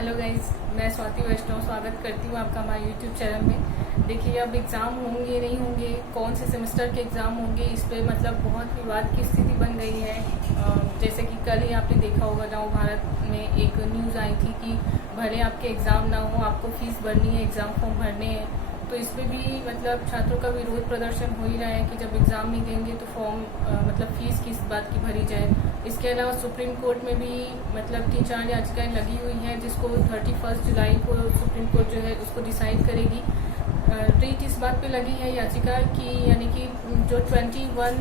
Hello guys, मैं स्वाति वैष्णव स्वागत करती हूँ आपका हमारे यूट्यूब चैनल में। देखिए, अब एग्ज़ाम होंगे नहीं होंगे, कौन से सेमेस्टर के एग्ज़ाम होंगे, इस पे मतलब बहुत विवाद की स्थिति बन गई है। जैसे कि कल ही आपने देखा होगा, नव भारत में एक न्यूज़ आई थी कि भले आपके एग्ज़ाम ना हो, आपको फीस भरनी है, एग्ज़ाम फॉर्म भरने हैं। तो इस पर भी मतलब छात्रों का विरोध प्रदर्शन हो ही रहा है कि जब एग्ज़ाम नहीं देंगे तो फॉर्म मतलब फीस किस बात की भरी जाए। इसके अलावा सुप्रीम कोर्ट में भी मतलब 3-4 याचिकाएं लगी हुई हैं, जिसको 31 जुलाई को सुप्रीम कोर्ट जो है उसको डिसाइड करेगी। रेट इस बात पे लगी है याचिका की, यानी कि जो 21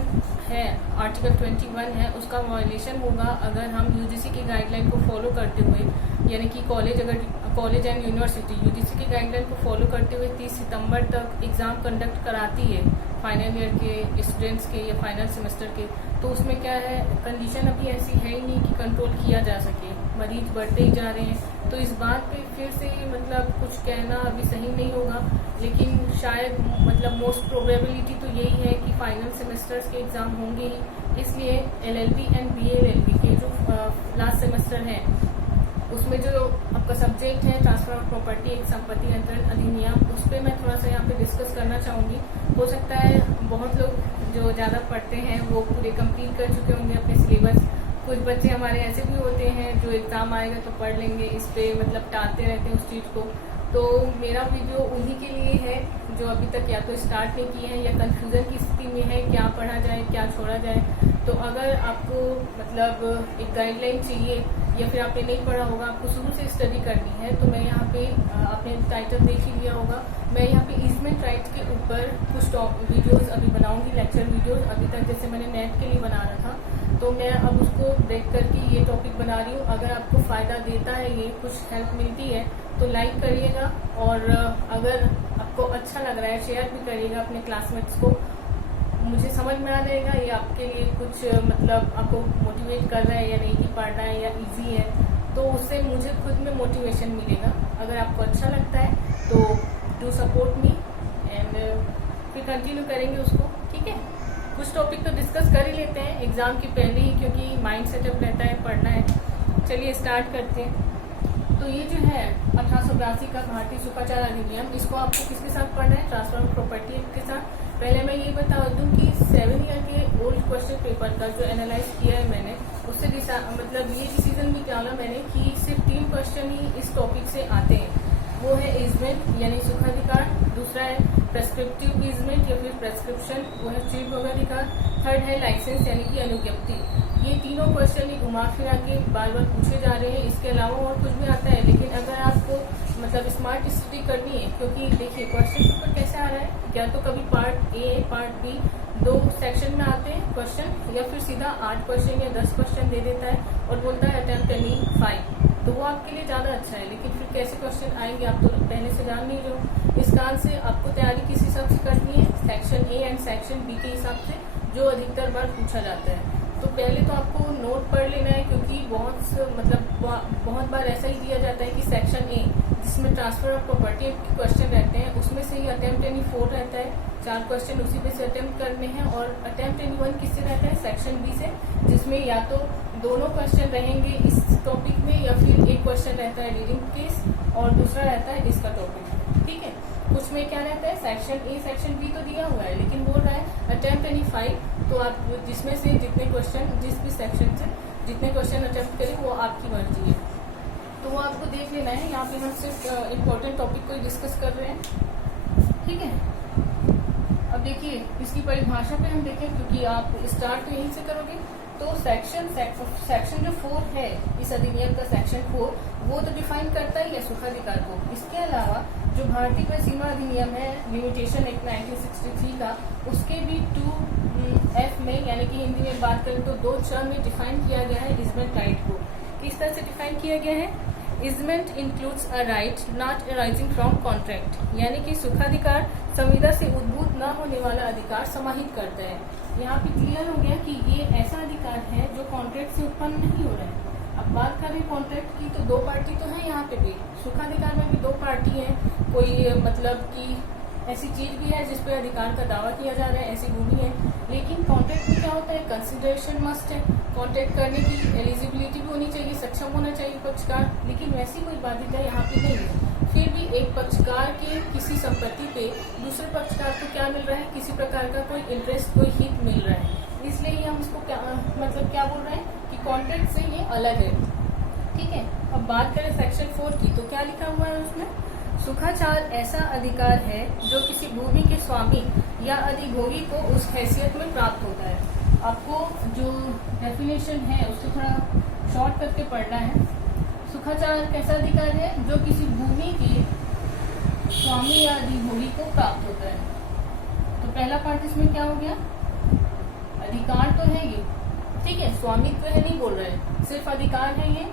है, आर्टिकल 21 है, उसका वायलेशन होगा अगर हम यूजीसी की गाइडलाइन को फॉलो करते हुए, यानी कि कॉलेज एंड यूनिवर्सिटी यूजीसी की गाइडलाइन को फॉलो करते हुए 30 सितंबर तक एग्ज़ाम कंडक्ट कराती है फाइनल ईयर के स्टूडेंट्स के या फाइनल सेमेस्टर के। तो उसमें क्या है, कंडीशन अभी ऐसी है ही नहीं कि कंट्रोल किया जा सके, मरीज बढ़ते ही जा रहे हैं। तो इस बात पे फिर से मतलब कुछ कहना अभी सही नहीं होगा, लेकिन शायद मतलब मोस्ट प्रोबेबिलिटी तो यही है कि फाइनल सेमेस्टर्स के एग्ज़ाम होंगे ही। इसलिए एलएलबी एंड बीएलएलबी के जो लास्ट सेमेस्टर हैं, उसमें जो आपका सब्जेक्ट है ट्रांसफर ऑफ प्रॉपर्टी एक संपत्ति अंतरण अधिनियम, उस पर मैं थोड़ा सा यहाँ पे डिस्कस करना चाहूँगी। हो सकता है बहुत लोग जो ज़्यादा पढ़ते हैं वो पूरे कंप्लीट कर चुके होंगे अपने सिलेबस। कुछ बच्चे हमारे ऐसे भी होते हैं जो एग्ज़ाम आएगा तो पढ़ लेंगे, इस पर मतलब टालते रहते हैं उस चीज़ को। तो मेरा वीडियो उन्हीं के लिए है जो अभी तक या तो स्टार्ट नहीं किए हैं या कंफ्यूजन की स्थिति में है, क्या पढ़ा जाए क्या छोड़ा जाए। तो अगर आपको मतलब एक गाइडलाइन चाहिए या फिर आपने नहीं पढ़ा होगा, आपको शुरू से स्टडी करनी है, तो मैं यहाँ पे आपने टाइटल देख ही लिया होगा, मैं यहाँ पे ईजमेंट राइट के ऊपर कुछ वीडियोस अभी बनाऊंगी, लेक्चर वीडियोस। अभी तक जैसे मैंने नेट के लिए बना रहा था, तो मैं अब उसको ब्रेक करके ये टॉपिक बना रही हूँ। अगर आपको फ़ायदा देता है, ये कुछ हेल्प मिलती है तो लाइक करिएगा, और अगर आपको अच्छा लग रहा है शेयर भी करिएगा अपने क्लासमेट्स को। मुझे समझ में आ जाएगा ये आपके लिए कुछ मतलब आपको मोटिवेट कर रहा है या नहीं, कि पढ़ना है या इजी है, तो उससे मुझे खुद में मोटिवेशन मिलेगा। अगर आपको अच्छा लगता है तो डू सपोर्ट मी एंड फिर कंटिन्यू करेंगे उसको, ठीक है। कुछ टॉपिक तो डिस्कस कर ही लेते हैं एग्ज़ाम के पहले ही, क्योंकि माइंड सेटअप रहता है, पढ़ना है। चलिए स्टार्ट करते हैं। तो ये जो है 1882 का भारतीय सुखाचार अधिनियम, इसको आपको किसके साथ पढ़ना है, ट्रांसफर ऑफ प्रॉपर्टी एक्ट के साथ। पहले मैं ये बता दूं कि 7 ईयर के ओल्ड क्वेश्चन पेपर का जो एनालाइज किया है मैंने, उससे मतलब ये डिसीजन भी निकाला मैंने कि सिर्फ 3 क्वेश्चन ही इस टॉपिक से आते हैं। वो है ईजमेंट यानी सुखाधिकार, दूसरा है प्रेस्क्रिप्टिव ईजमेंट या फिर प्रेस्क्रिप्शन, वो है चीज भोगाधिकार, थर्ड है लाइसेंस यानी कि अनुज्ञप्ति। ये तीनों क्वेश्चन ही घुमा फिरा के बार बार पूछे जा रहे हैं। इसके अलावा और कुछ भी आता है, लेकिन अगर आपको मतलब स्मार्ट स्टडी करनी है, क्योंकि देखिए क्वेश्चन पेपर कैसे आ रहा है, या तो कभी part A part B 2 section में आते हैं क्वेश्चन, या फिर सीधा 8 क्वेश्चन या 10 क्वेश्चन दे देता है और बोलता है अटेम्प्ट एनी 5, तो वो आपके लिए ज़्यादा अच्छा है। लेकिन फिर कैसे क्वेश्चन आएंगे आप तो पहले से जान नहीं रहे हो। इस कारण से आपको तैयारी किस हिसाब से करनी है, section A and section B के हिसाब से, जो अधिकतर बार पूछा जाता है। तो पहले तो आपको नोट पढ़ लेना है, क्योंकि बहुत बार ऐसा ही दिया जाता है कि सेक्शन ए जिसमें ट्रांसफर ऑफ प्रॉपर्टी के क्वेश्चन रहते हैं, उसमें से ही अटेम्प्ट एनी 4 रहता है, 4 क्वेश्चन उसी पे से अटेम्प्ट करने हैं। और अटेम्प्ट एनी 1 किससे रहता है, सेक्शन बी से, जिसमें या तो दोनों क्वेश्चन रहेंगे इस टॉपिक में, या फिर एक क्वेश्चन रहता है रीडिंग केस और दूसरा रहता है इसका टॉपिक, ठीक है। उसमें क्या रहता है, सेक्शन ए सेक्शन बी तो दिया हुआ है, लेकिन बोल रहा है अटेम्प्ट एनी 5, तो आप जिसमें से जितने क्वेश्चन जिस भी सेक्शन से जितने क्वेश्चन अटेम्प्ट करें वो आपकी मर्जी है, तो वो आपको देख लेना है। यहाँ पे हम सिर्फ इम्पोर्टेंट टॉपिक को डिस्कस कर रहे हैं, ठीक है। अब देखिए इसकी परिभाषा पे हम देखें, क्योंकि आप स्टार्ट तो यहीं से करोगे। तो सेक्शन जो 4 है इस अधिनियम का, सेक्शन 4 वो तो डिफाइन करता ही है सुखाधिकार को। इसके अलावा जो भारतीय क्रय सीमा अधिनियम है, लिमिटेशन एक्ट 1963 का, उसके भी 2F में, यानी कि हिंदी में बात करें तो 2 च में डिफाइन किया गया है ईजमेंट राइट को। किस तरह से डिफाइन किया गया है, easement includes a right not arising from contract, यानी कि सुखाधिकार संविदा से उद्भूत न होने वाला अधिकार समाहित करता है। यहाँ पे क्लियर हो गया कि ये ऐसा अधिकार है जो कॉन्ट्रैक्ट से उत्पन्न नहीं हो रहा है। अब बात करें कॉन्ट्रैक्ट की, तो 2 पार्टी तो है यहाँ पे भी, सुखाधिकार में भी 2 पार्टी हैं। कोई मतलब कि ऐसी चीज भी है जिस पे अधिकार का दावा किया जा रहा है, ऐसी भूमि है। लेकिन कॉन्ट्रैक्ट में क्या होता है, कंसिडरेशन मस्ट है, कॉन्ट्रैक्ट करने की एलिजिबिलिटी भी होनी चाहिए, सक्षम होना चाहिए पक्षकार। लेकिन वैसी कोई बाध्यता यहाँ पे नहीं है। फिर भी एक पक्षकार के किसी संपत्ति पे दूसरे पक्षकार को क्या मिल रहा है, किसी प्रकार का कोई इंटरेस्ट, कोई हित मिल रहा है, इसलिए हम इसको क्या क्या बोल रहे हैं कि कॉन्ट्रैक्ट से ये अलग है। ठीक है, अब बात करें सेक्शन 4 की, तो क्या लिखा हुआ है उसमें, सुखाचार ऐसा अधिकार है जो किसी भूमि के स्वामी या अधिभोगी को उस हैसियत में प्राप्त होता है। आपको जो डेफिनेशन है उसको थोड़ा शॉर्ट करके पढ़ना है। सुखाचार कैसा अधिकार है जो किसी भूमि के स्वामी या अधिभोगी को प्राप्त होता है। तो पहला पार्ट इसमें क्या हो गया, अधिकार तो है ये, ठीक है, स्वामित्व है नहीं बोल रहे, सिर्फ अधिकार है ये।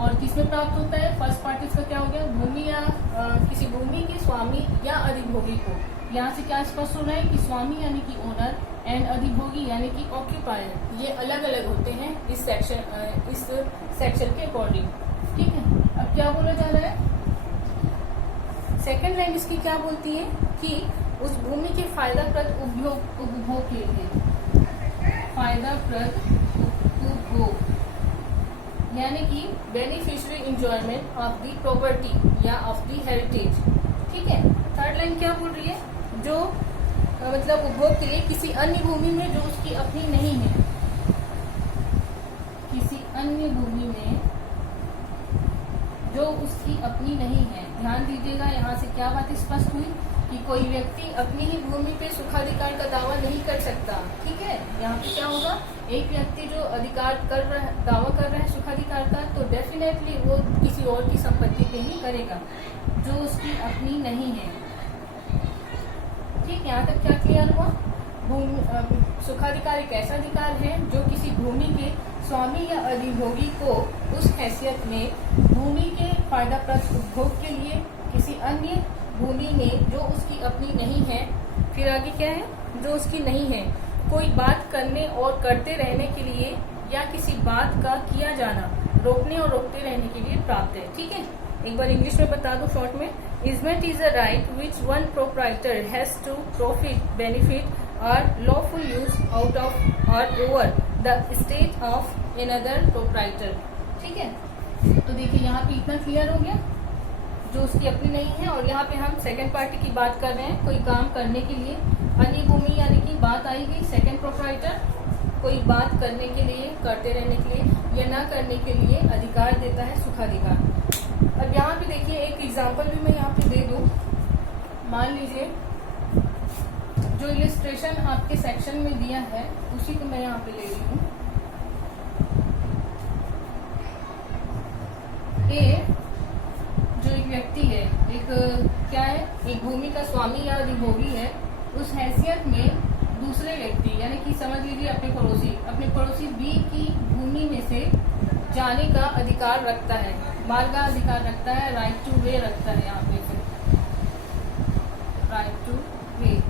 और किसमें प्राप्त होता है, फर्स्ट पार्ट इसका क्या हो गया, भूमि या किसी भूमि के स्वामी या अधिभोगी को। यहाँ से क्या स्पष्ट हो रहा है कि स्वामी यानी कि ओनर एंड अधिभोगी यानी कि ऑक्यूपायर, ये अलग अलग होते हैं इस सेक्शन के अकॉर्डिंग। ठीक है, अब क्या बोला जा रहा है, सेकेंड लाइन इसकी क्या बोलती है कि उस भूमि के फायदाप्रद उपभोग के लिए, फायदाप्रद उपभोग यानी कि beneficiary enjoyment of the property या ऑफ द हेरिटेज। ठीक है, थर्ड लाइन क्या बोल रही है, जो मतलब उपभोग के लिए किसी अन्य भूमि में जो उसकी अपनी नहीं है, किसी अन्य भूमि में जो उसकी अपनी नहीं है। ध्यान दीजिएगा, यहाँ से क्या बात स्पष्ट हुई कि कोई व्यक्ति अपनी ही भूमि पे सुखाधिकार का दावा नहीं कर सकता। ठीक है, यहाँ पे क्या होगा, एक व्यक्ति जो अधिकार कर रहा है, दावा कर रहा है सुखाधिकार का, तो डेफिनेटली वो किसी और की संपत्ति पे ही करेगा जो उसकी अपनी नहीं है। ठीक, यहाँ तक क्या क्लियर हुआ, सुखाधिकार एक ऐसा अधिकार है जो किसी भूमि के स्वामी या अधिभोगी को उस हैसियत में भूमि के फायदाप्रद उपभोग के लिए किसी अन्य भूमि में जो उसकी अपनी नहीं है, फिर आगे क्या है, जो उसकी नहीं है, कोई बात करने और करते रहने के लिए या किसी बात का किया जाना रोकने और रोकते रहने के लिए प्राप्त है। ठीक है, एक बार इंग्लिश में बता दो शॉर्ट में, easement is a right which one proprietor has to profit, benefit और लॉफुल यूज आउट ऑफ और over the state of another proprietor. ठीक है, तो देखिए यहाँ पे इतना क्लियर हो गया, जो उसकी अपनी नहीं है। और यहाँ पे हम सेकंड पार्टी की बात कर रहे हैं, कोई काम करने के लिए अन्य भूमि यानी कि बात आई गई, सेकंड प्रोप्राइटर कोई बात करने के लिए, करते रहने के लिए या ना करने के लिए अधिकार देता है सुखाधिकार। अब यहाँ पे देखिए एक एग्जांपल भी मैं यहाँ पे दे दूं, मान लीजिए जो इलिस्ट्रेशन आपके सेक्शन में दिया है उसी को मैं यहाँ पे ले रही हूँ। ए जो एक व्यक्ति है, एक क्या है, एक भूमि का स्वामी या अधिभोगी है, उस हैसियत में दूसरे व्यक्ति यानी कि समझ लीजिए अपने पड़ोसी बी की भूमि में से जाने का अधिकार रखता है, मार्ग का अधिकार रखता है, राइट टू वे रखता है, यहाँ पे से राइट टू वे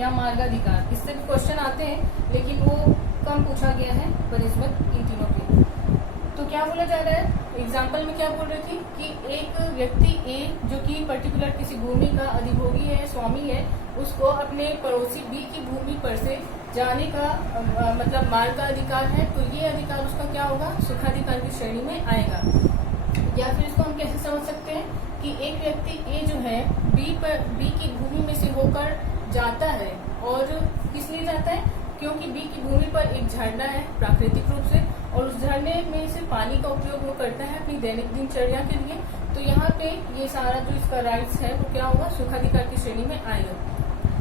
या मार्गाधिकार। इससे भी क्वेश्चन आते हैं लेकिन वो कम पूछा गया है बनिस्बत इन तीनों के। तो क्या बोला जा रहा है, एग्जाम्पल में क्या बोल रही थी कि एक व्यक्ति ए जो कि पर्टिकुलर किसी भूमि का अधिभोगी है, स्वामी है, उसको अपने पड़ोसी बी की भूमि पर से जाने का मतलब मार्ग का अधिकार है, तो ये अधिकार उसका क्या होगा, सुखाधिकार की श्रेणी में आएगा। या फिर इसको हम कैसे समझ सकते हैं कि एक व्यक्ति ए जो है बी की भूमि में से होकर जाता है, और किस लिए जाता है, क्योंकि बी की भूमि पर एक झरना है प्राकृतिक रूप से, और उस झरने में से पानी का उपयोग वो करता है अपनी दैनिक दिनचर्या के लिए। तो यहाँ पे ये सारा जो इसका राइट्स है वो क्या होगा, सुखाधिकार की श्रेणी में आएगा।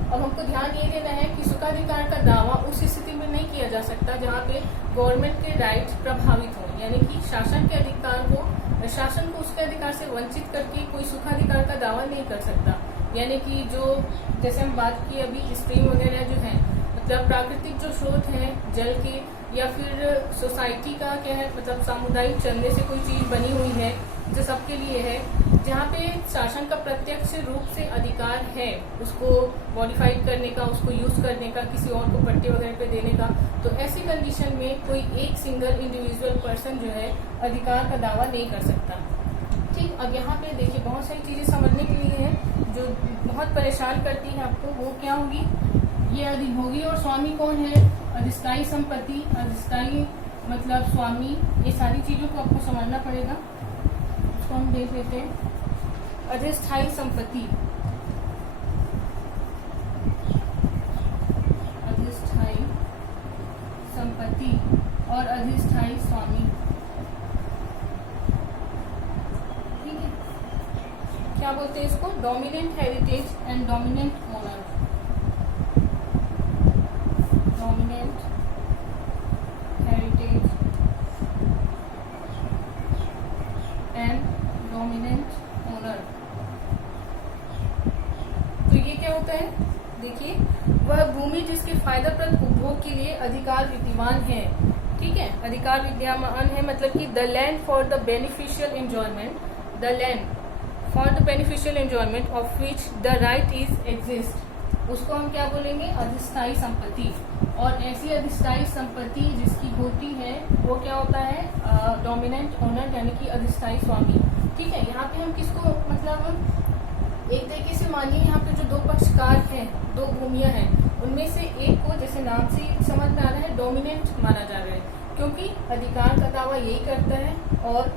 अब हमको ध्यान ये देना है कि सुखाधिकार का दावा उस स्थिति में नहीं किया जा सकता जहाँ पे गवर्नमेंट के राइट्स प्रभावित हो, यानी कि शासन के अधिकार को, शासन को उसके अधिकार से वंचित करके कोई सुखाधिकार का दावा नहीं कर सकता। यानी कि जो जैसे हम बात की अभी स्ट्रीम वगैरह जो है, मतलब प्राकृतिक जो स्रोत है जल के, या फिर सोसाइटी का क्या है, मतलब सामुदायिक चंदे से कोई चीज बनी हुई है जो सबके लिए है, जहाँ पे शासन का प्रत्यक्ष रूप से अधिकार है उसको मॉडिफाइड करने का, उसको यूज करने का, किसी और को पट्टे वगैरह पे देने का, तो ऐसी कंडीशन में कोई एक सिंगल इंडिविजुअल पर्सन जो है अधिकार का दावा नहीं कर सकता। ठीक। अब यहाँ पे देखिए बहुत सारी चीजें समझने के लिए है जो बहुत परेशान करती है आपको, वो क्या होगी, ये अधिभोगी और स्वामी कौन है, अधिष्ठायी संपत्ति, अधिष्ठायी मतलब स्वामी, ये सारी चीजों को आपको समझना पड़ेगा। उसको हम देख लेते हैं। अधिष्ठायी संपत्ति, अधिष्ठायी संपत्ति और अधिष्ठायी स्वामी, ठीक है। क्या बोलते हैं इसको, dominant heritage and dominant owner, dominant heritage and dominant owner. तो ये क्या होता है, देखिए वह भूमि जिसके फायदाप्रद उपभोग के लिए अधिकार विद्यमान है, ठीक है। अधिकार विद्यमान है मतलब कि the land for the beneficial enjoyment, the land for the beneficial enjoyment of which the right is exist, उसको हम क्या बोलेंगे, अधिष्ठायी संपत्ति। और ऐसी अधिष्ठायी संपत्ति जिसकी होती है वो क्या होता है, डोमिनेंट ओनर यानी कि अधिष्ठायी स्वामी, ठीक है। यहाँ पे हम किसको मतलब एक तरीके से मानिए यहाँ पे जो दो पक्षकार हैं, दो भूमियां हैं, उनमें से एक को जैसे नाम से समझ में आ रहा है डोमिनेंट माना जा रहा है, क्योंकि अधिकार का दावा यही करता है और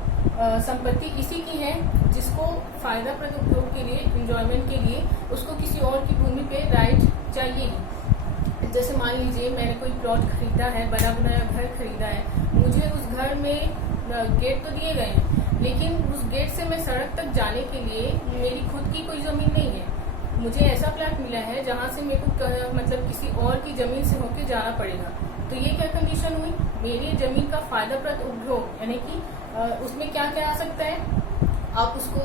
संपत्ति इसी की है जिसको फायदाप्रद उपयोग के लिए, एंजॉयमेंट के लिए उसको किसी और की भूमि पे राइट चाहिए। जैसे मान लीजिए मैंने कोई प्लॉट खरीदा है, बड़ा बनाया घर खरीदा है, मुझे उस घर में गेट तो दिए गए हैं, लेकिन उस गेट से मैं सड़क तक जाने के लिए मेरी खुद की कोई जमीन नहीं है। मुझे ऐसा प्लॉट मिला है जहाँ से मेरे को मतलब किसी और की जमीन से होकर जाना पड़ेगा। तो ये क्या कंडीशन हुई, मेरी जमीन का फायदाप्रद उपभोग, यानी कि उसमें क्या क्या आ सकता है, आप उसको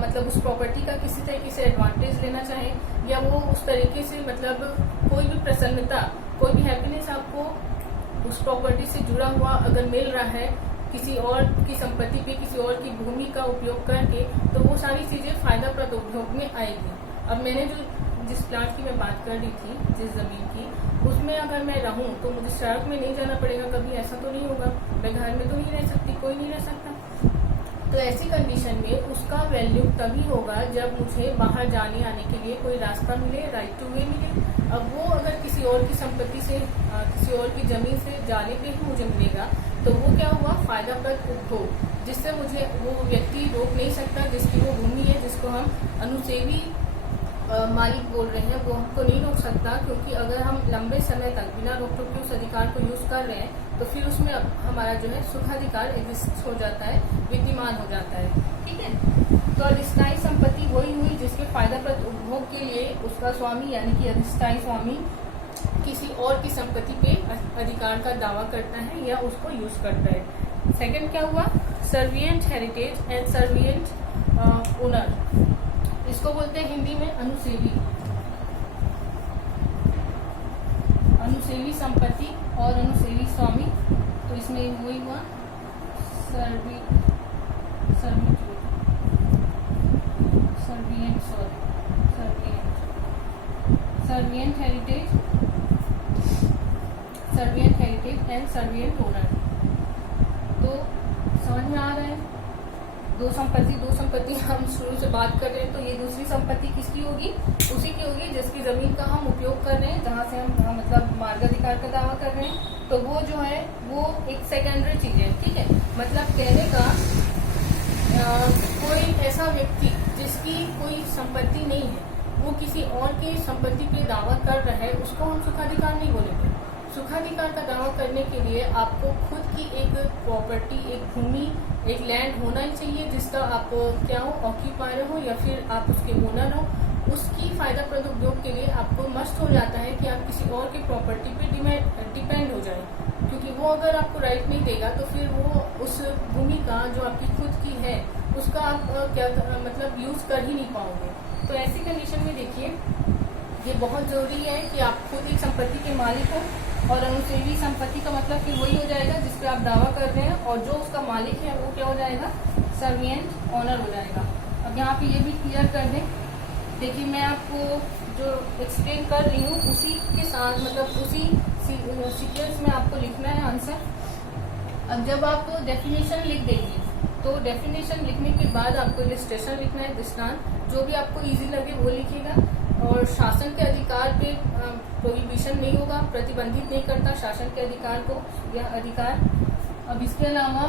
मतलब उस प्रॉपर्टी का किसी तरीके से एडवांटेज लेना चाहें या वो उस तरीके से मतलब कोई भी प्रसन्नता, कोई भी हैप्पीनेस आपको उस प्रॉपर्टी से जुड़ा हुआ अगर मिल रहा है किसी और की संपत्ति पे, किसी और की भूमि का उपयोग करके, तो वो सारी चीजें फायदाप्रद उपभोग में आएगी। अब मैंने जिस प्लाट की मैं बात कर रही थी, जिस जमीन की, उसमें अगर मैं रहूं तो मुझे सड़क में नहीं जाना पड़ेगा कभी, ऐसा तो नहीं होगा, मैं घर में तो नहीं रह सकती, कोई नहीं रह सकता। तो ऐसी कंडीशन में उसका वैल्यू तभी होगा जब मुझे बाहर जाने आने के लिए कोई रास्ता मिले, राइट टू वे मिले। अब वो अगर किसी और की संपत्ति से, किसी और की जमीन से जाने पे ही मुझे मिलेगा, तो वो क्या हुआ, फायदाप्रद उपभोग, जिससे मुझे वो व्यक्ति रोक नहीं सकता, जिसकी वो भूमि है, जिसको हम अनुसेवी मालिक बोल रहे हैं, वो हमको नहीं रोक सकता। क्योंकि अगर हम लंबे समय तक बिना रोक टोक के उस अधिकार को यूज कर रहे हैं तो फिर उसमें हमारा जो है सुखाधिकार एग्जिस्ट हो जाता है, विद्यमान हो जाता है, ठीक है। तो अधिष्ठायी संपत्ति वही हुई जिसके फायदाप्रद उपभोग के लिए उसका स्वामी यानी कि अधिष्ठायी स्वामी किसी और की संपत्ति पे अधिकार का दावा करता है या उसको यूज करता है। सेकंड क्या हुआ, servient heritage and servient owner, इसको बोलते हैं हिंदी में अनुसेवी, अनुसेवी संपत्ति और अनुसेवी स्वामी। तो इसमें वही हुआ servient heritage and servient owner. तो समझ में आ रहा है, दो संपत्ति हम शुरू से बात कर रहे हैं, तो ये दूसरी संपत्ति किसकी होगी, उसी की होगी जिसकी जमीन का हम उपयोग कर रहे हैं, जहाँ से हम मतलब मार्गाधिकार का दावा कर रहे हैं। तो वो जो है वो एक सेकेंडरी चीज है, ठीक है। मतलब कहने का कोई ऐसा व्यक्ति जिसकी कोई संपत्ति नहीं है, वो किसी और की संपत्ति पे दावा कर रहा है, उसको हम सुखाधिकार नहीं बोलेंगे। सुखाधिकार का दावा करने के लिए आपको खुद की एक प्रॉपर्टी, एक भूमि, एक लैंड होना ही चाहिए जिसका आप क्या हो, ऑक्यूपायर हो या फिर आप उसके ओनर हो। उसकी फायदाप्रद उपयोग के लिए आपको मस्ट हो जाता है कि आप किसी और की प्रॉपर्टी पे डिपेंड हो जाए, क्योंकि वो अगर आपको राइट नहीं देगा तो फिर वो उस भूमि का जो आपकी खुद की है उसका आप क्या मतलब यूज कर ही नहीं पाओगे। तो ऐसी कंडीशन में देखिए ये बहुत जरूरी है कि आप खुद एक संपत्ति के मालिक हो, और अनुसेवी संपत्ति का मतलब फिर वही हो जाएगा जिस पे आप दावा कर रहे हैं, और जो उसका मालिक है वो क्या हो जाएगा, सर्विएंट ओनर हो जाएगा। अब यहाँ पे ये भी क्लियर कर दें, देखिए मैं आपको जो एक्सप्लेन कर रही हूँ उसी के साथ मतलब उसी सीक्वेंस में आपको लिखना है आंसर। अब जब आप डेफिनेशन लिख देंगे तो डेफिनेशन लिखने के बाद आपको इलस्ट्रेशन लिखना है, दृष्टांत, जो भी आपको इजी लगे वो लिखिएगा। और शासन के अधिकार पे प्रोहिबिशन नहीं होगा, प्रतिबंधित नहीं करता शासन के अधिकार को, यह अधिकार। अब इसके अलावा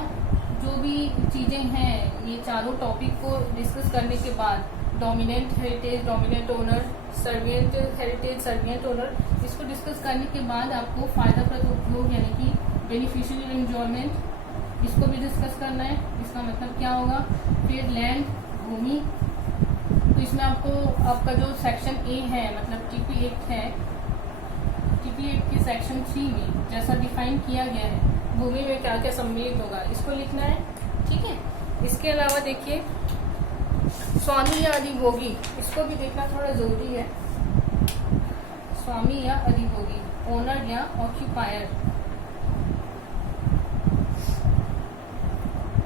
जो भी चीजें हैं, ये चारों टॉपिक को डिस्कस करने के बाद, dominant heritage, dominant owner, servient heritage, servient owner, इसको डिस्कस करने के बाद आपको फायदाप्रद उपयोग यानी कि बेनिफिशियल एंजॉयमेंट, इसको भी डिस्कस करना है, इसका मतलब क्या होगा। फिर लैंड, भूमि, तो इसमें आपको आपका जो सेक्शन ए है, मतलब टीपी एक्ट है, टीपी एक्ट के सेक्शन 3 में जैसा डिफाइन किया गया है, भूमि में क्या क्या सम्मिलित होगा, इसको लिखना है, ठीक है। इसके अलावा देखिए स्वामी या अधिभोगी, इसको भी देखना थोड़ा जरूरी है। स्वामी या अधिभोगी, ओनर या ऑक्यूपायर,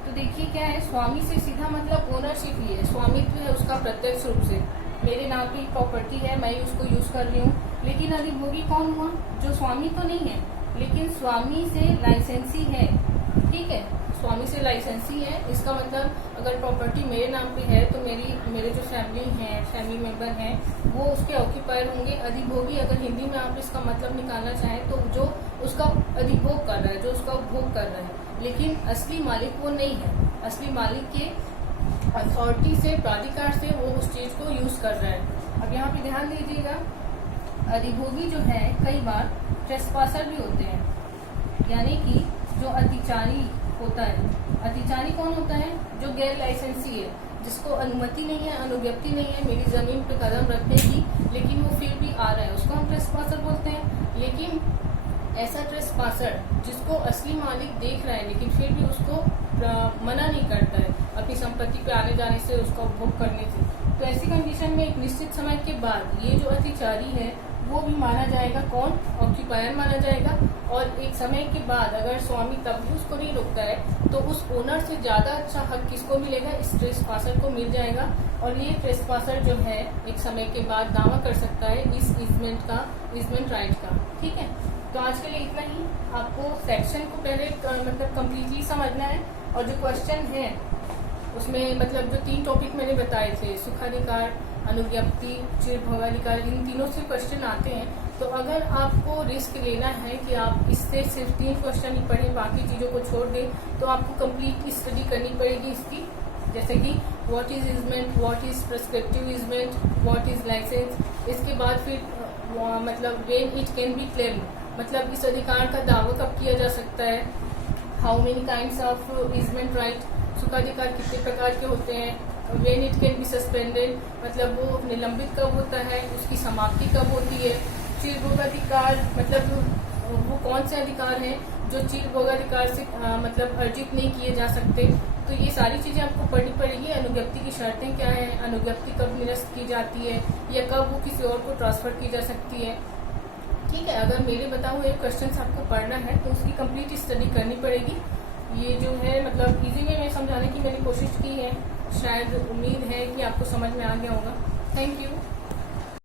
तो देखिए क्या है, स्वामी से सीधा मतलब ओनरशिप ही है, स्वामित्व है उसका प्रत्यक्ष रूप से, मेरे नाम की प्रॉपर्टी है, मैं उसको यूज कर रही हूँ। लेकिन अधिभोगी कौन हुआ, जो स्वामी तो नहीं है लेकिन स्वामी से लाइसेंसी है, ठीक है, स्वामी से लाइसेंसी है, इसका मतलब अगर प्रॉपर्टी मेरे नाम पे है तो मेरे जो फैमिली मेंबर हैं वो उसके ऑक्यूपायर होंगे। अधिभोगी अगर हिंदी में आप इसका मतलब निकालना चाहें तो जो उसका अधिभोग कर रहा है, जो उसका उपभोग कर रहा है, लेकिन असली मालिक वो नहीं है, असली मालिक के अथॉरिटी से, प्राधिकार से वो उस चीज को यूज कर रहा है। अब यहाँ पे ध्यान दीजिएगा, अधिभोगी जो है कई बार ट्रेसपासर भी होते हैं, यानी कि जो अतिचारी होता है। अतिचारी कौन होता है, जो गैर लाइसेंसी है, जिसको अनुमति नहीं है, अनुज्ञप्ति नहीं है मेरी जमीन पे कदम रखने की, लेकिन वो फिर भी आ रहा है, उसको हम ट्रेसपासर बोलते हैं। लेकिन ऐसा ट्रेसपासर जिसको असली मालिक देख रहा है लेकिन फिर भी उसको मना नहीं करता है अपनी संपत्ति पे आने जाने से, उसका उपभोग करने से, तो ऐसी कंडीशन में एक निश्चित समय के बाद ये जो अतिचारी है वो भी माना जाएगा, कौन, ऑक्यूपायर माना जाएगा। और एक समय के बाद अगर स्वामी तब भी उसको नहीं रोकता है तो उस ओनर से ज्यादा अच्छा हक किसको मिलेगा, इस ट्रेसपासर को मिल जाएगा। और ये ट्रेसपासर जो है एक समय के बाद दावा कर सकता है इस ईजमेंट राइट का, ठीक है। तो आज के लिए इतना ही, आपको सेक्शन को पहले मतलब कम्प्लीटली समझना है, और जो क्वेश्चन है उसमें मतलब जो 3 टॉपिक मैंने बताए थे, सुखाधिकार, अनुज्ञप्ति, चिरभोगाधिकार, इन तीनों से क्वेश्चन आते हैं। तो अगर आपको रिस्क लेना है कि आप इससे सिर्फ 3 क्वेश्चन ही पढ़ें, बाकी चीजों को छोड़ दें, तो आपको कंप्लीट स्टडी करनी पड़ेगी इसकी, जैसे कि what is easement, what is prescriptive easement, what is licence, इसके बाद फिर मतलब when it can be claimed, मतलब इस अधिकार का दावा कब किया जा सकता है, how many kinds of easement right, सुखाधिकार कितने प्रकार के होते हैं, when it can be suspended, मतलब वो निलंबित कब होता है, उसकी समाप्ति कब होती है, चिरभोगाधिकार मतलब वो कौन से अधिकार हैं जो चिरभोगाधिकार से मतलब अर्जित नहीं किए जा सकते। तो ये सारी चीजें आपको पढ़नी पड़ेगी। अनुज्ञप्ति की शर्तें क्या है, अनुज्ञप्ति कब निरस्त की जाती है या कब वो किसी और को ट्रांसफर की जा सकती है, ठीक है। अगर मेरे बताए हुए क्वेश्चन आपको पढ़ना है तो उसकी कंप्लीट स्टडी करनी पड़ेगी। ये जो है मतलब इजी वे में समझाने की मैंने कोशिश की है, शायद उम्मीद है कि आपको समझ में आ गया होगा। Thank you.